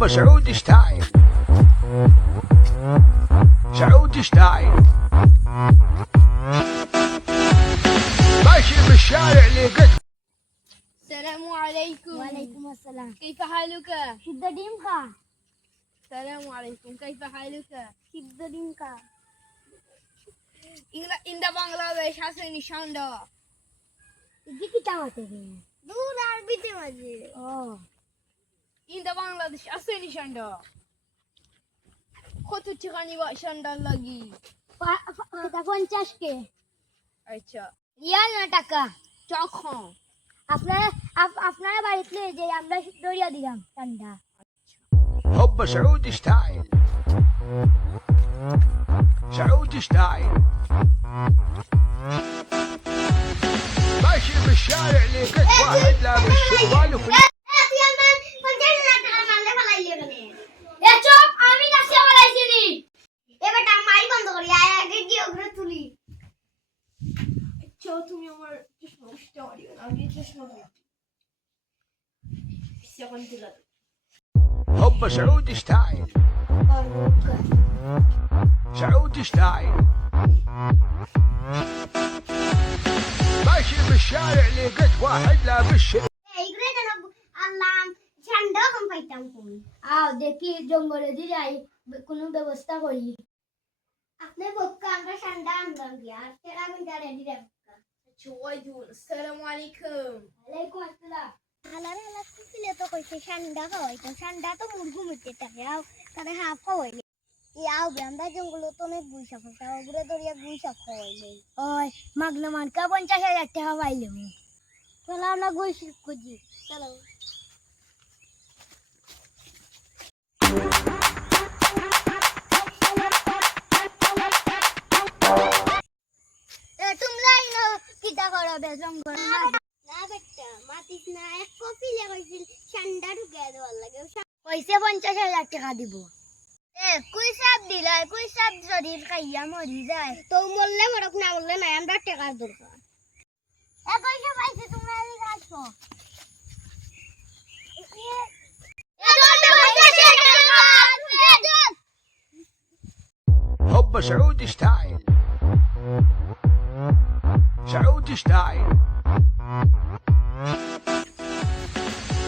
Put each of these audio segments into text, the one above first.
هوبا سعودي ستايل. سعودي ستايل. ماشي بالشارع لقيت. السلام عليكم. وعليكم السلام. كيف حالك؟ شد ديمكا. السلام عليكم. كيف حالك؟ شد ديمكا. In the Bangladesh আছে নিশানটা। ইদি কি চাওয়াতে রে? দূর আরবিতে মাঝে। ও। In the Bangladesh আছে নিশানটা। কত টাকা নিবা নিশানটা লাগি? এটা 50 কে। আচ্ছা। রিয়াল না টাকা? যখন আপনারা বাড়িতে যে আমরা দরিয়া দিলাম ঠান্ডা। هوبا سعودي ستايل. سعودي ستايل. ماشي بالشارع لقيت واحد لابس شروال وفي তুমি আমার চশমা নষ্ট করিও না, আমি চশমা সেকেন্ড দিলাম। هوبا سعودي ستايل. سعودي ستايل. ماشي بالشارع لقيت واحد لابس দেখি জঙ্গলে দিয়ে যাই কোনো ব্যবস্থা করি। আপনি বক্কা আমরা ঠান্ডা আনলাম কি আর তেরা মিনিট রেডি রাখা। ওয়াইদুল আসসালামু আলাইকুম। ওয়ালাইকুম আসসালাম। হালারে হালা কুপিলে তো কইছে ঠান্ডা খাওয়াই তো ঠান্ডা তো মুরগু মিটতে থাকে আও তারে হাফ খাওয়াইলে ইয়াও আমরা জঙ্গল তো অনেক গুই সাপ তাও ঘুরে দরিয়া গুই সাপ খাওয়াইলে ওই মাগনা মানকা 50,000 টাকা পাইলে চলো আমরা গুই সাপ খুঁজি চলো। তোমরা ইনো কিটা করবে জঙ্গল না বেটা মাতিস না এক কপি লাগাইছিল ঠান্ডা ঢুকে দেওয়ার লাগে কইছে 50,000 টাকা দিব। কুই সাপ দিলাই কুই সাপ যদি খাইয়া মরি যায় তো মরলে মরক না মরলে নাই আমরা টাকার দরকার। কইছে পাইছে তোমরা এই আসো هوبا سعودي ستايل. سعودي ستايل.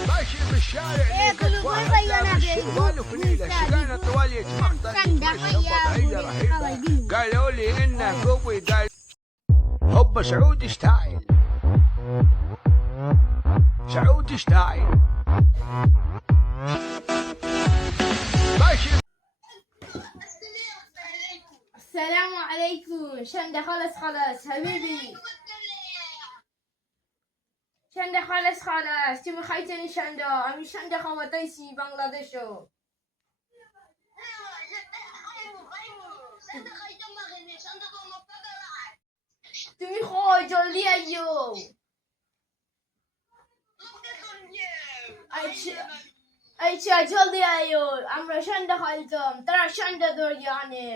ماشي بالشارع لقيت واحد لابس شروال وفنيلة شقانا طوال يتمخطر يتمشى وضعية رهيبة قالوا لي انه قوي قال هوبا سعودي ستايل. سعودي ستايل. ماشي. السلام عليكم. شنده خلص حبيبي. شنده خلص তুমি খাইছেনি شنده আমি شنده খাওয়াতাইছি বাংলাদেশও। তুমি কই জলদি আইও। আচ্ছা জলদি আইও আমরা شنده খাইতাম তারা شنده দরিয়া আনে।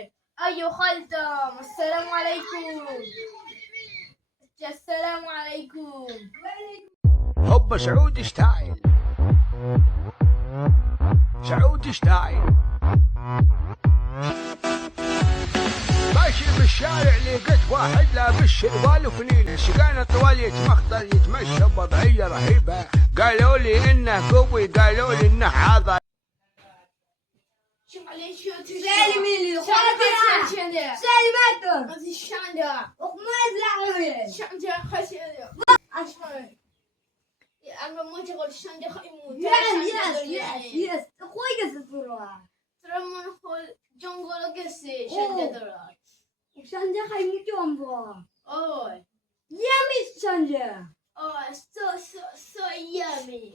ايوه خالتم. السلام عليكم. السلام عليكم. هوبا سعودي ستايل. سعودي ستايل. ماشي بالشارع لقيت واحد لابس شروال وفنيلة شقانا طوال يتمخطر يتمشى بوضعية رهيبة قالوا لي انه قوي قالوا لي انه عضل. معلش سالميلي سالماتو هذه الشاندة وما يزعلوا الشاندة خشنة عشان أنا ما تقول الشاندة خيمون يس أخوي قصة تروح ترى من خل جنگل قصة شاندة تروح شانجا خيمون جنبو أوه يامي شانجا أوه so yummy.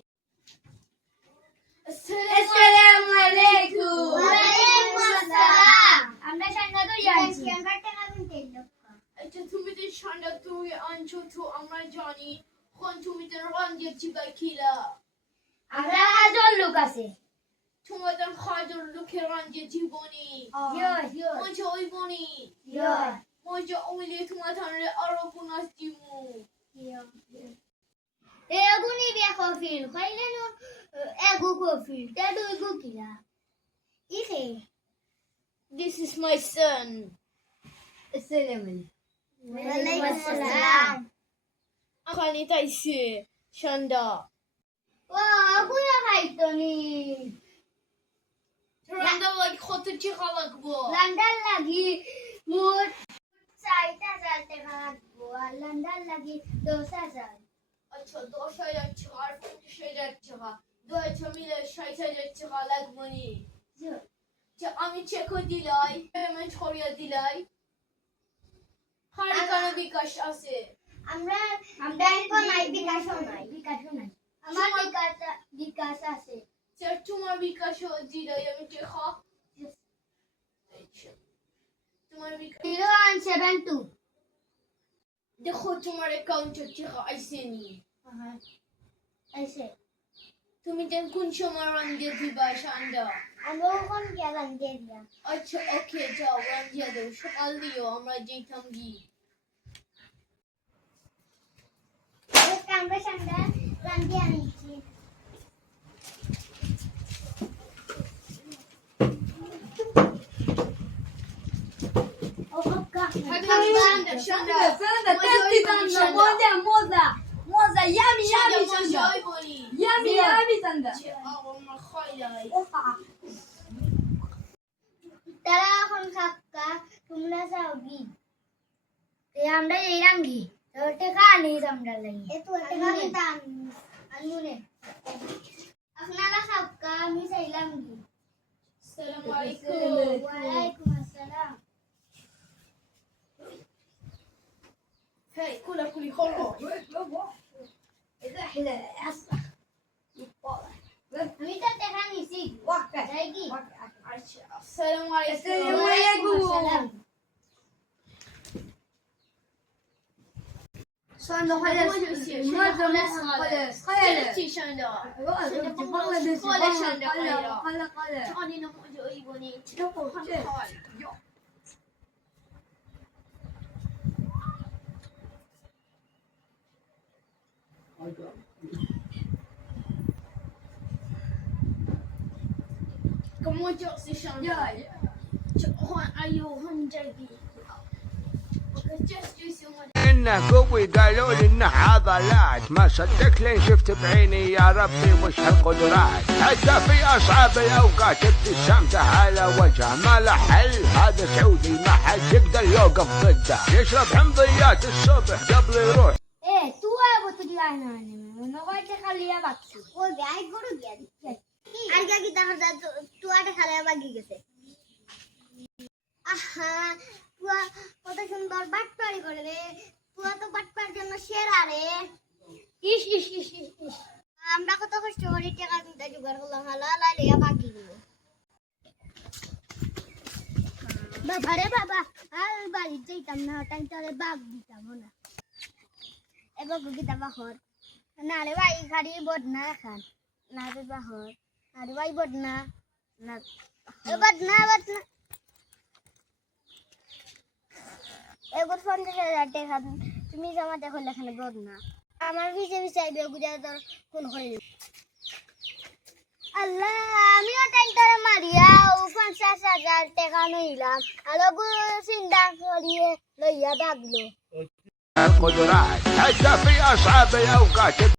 السلام عليكم. وعليكم السلام. আমরা ঠান্ডা দরিয়া আনছি আমরা টাকা কিনতে লোক। আচ্ছা তুমি তো ঠান্ডা তুমি আনছো তো আমরা জানি কোন তুমি তো রঙে চিবা খিলা আমরা হাজার লোক আছে তোমাদের হাজার লোকের রঙে জীবনী মজা ওইবনি মজা ওইলে তোমাদের আরো বোনাস দিমু এগুনি বিয়া কফিল খাইলে নো এগু কফিল তে দুই গু কিলা ইসে This is my son. ওয়ালাইকুম আসসালাম Akani taisi Shanda. ও আগুয়া খাইতনি Shanda like khotu chikhalak bo. London লাগি মোট 4000 টাকা লাগবো আর লন্ডন লাগি 10000 Acha 10,000 çıkar, 50,000 çıkar. 2 mile 60,000 çıkar lagmani. আমি চেকও দিলাই পেমেন্ট করিয়া দিলাই হারিকানো বিকাশ আছে আমরা ব্যাংক নাই বিকাশ নাই আমার বিকাশ আছে স্যার তোমার বিকাশ দিলাই আমি চেখা তোমার বিকাশ 0172 দেখো তোমার অ্যাকাউন্টে চেখা আইসেনি আইছে তুমি দেন কোন সময় রান্ধে দিবা শান্ডা আমরা কোন গেলাম দিয়া আচ্ছা ওকে যাও রান্ধিয়া দাও সকাল দিও আমরা যেতাম গি আমরা সন্ধ্যা রান্দি আনিছি ও বাবা শান্ডা yummy জয় বলি Sanda. আমার খাইলাই তারা এখন খাক্কা তোমরা যাওগি আমরা এই রাঙ্গি তোতে খানি আমরা লাগি এ তো তে খানি দান আনুনে আপনারা খাক্কা আমি চাইলাম কি আসসালামু আলাইকুম ওয়া আলাইকুম আসসালাম হেই কুলা কুলি হলো আমি তো দেখা নিছি যাই কি আচ্ছা আসসালামু আলাইকুম ওয়া আলাইকুম আসসালাম Şanda خلاص خلاص şanda خلاص şanda تعالي نموذج ايبوني كم وجه شanda ايوه هم جايبين انه قوي قالوا لي انه عضلات ما صدقت لين شفت بعيني يا ربي وش هالقدرات حتى في اصعب الاوقات ابتسامته على وجهه ما له حل هذا سعودي ما حد يقدر يوقف ضده يشرب حمضيات الصبح قبل يروح তুই আবো তুই আইনা না কইতে খালি আবাচ্ছি ও গাই গরু গিয়া দিছে আর কি তাহলে তুই আটা খালি আবাগি গেছে আহা তুই কত সুন্দর বাটপাড়ি করে রে তুই তো বাটপার জন্য সেরা রে ইস ইস ইস ইস আমরা কত কষ্ট করে টাকা দিতে জোগাড় করলাম হালাল আলিয়া বাকি গেল বাবা রে বাবা আর বাড়ি যাইতাম না টাইম তাহলে বাগ দিতাম না এবার গুগিতা বাহর না রে ভাই খালি বদনা খান না রে বাহর না রে ভাই বদনা না বদনা বদনা এগুলো 50,000 টাকা তুমি জমা দেখো লেখানে বদনা আমার ভিজে ভিজে বেগুজা তোর কোন হইল আল্লাহ আমিও টাইম তোরে মারিয়া 50,000 টাকা নইলাম আলোগু চিন্তা করিয়ে লইয়া ভাগলো القدرات حتى في اصعب الاوقات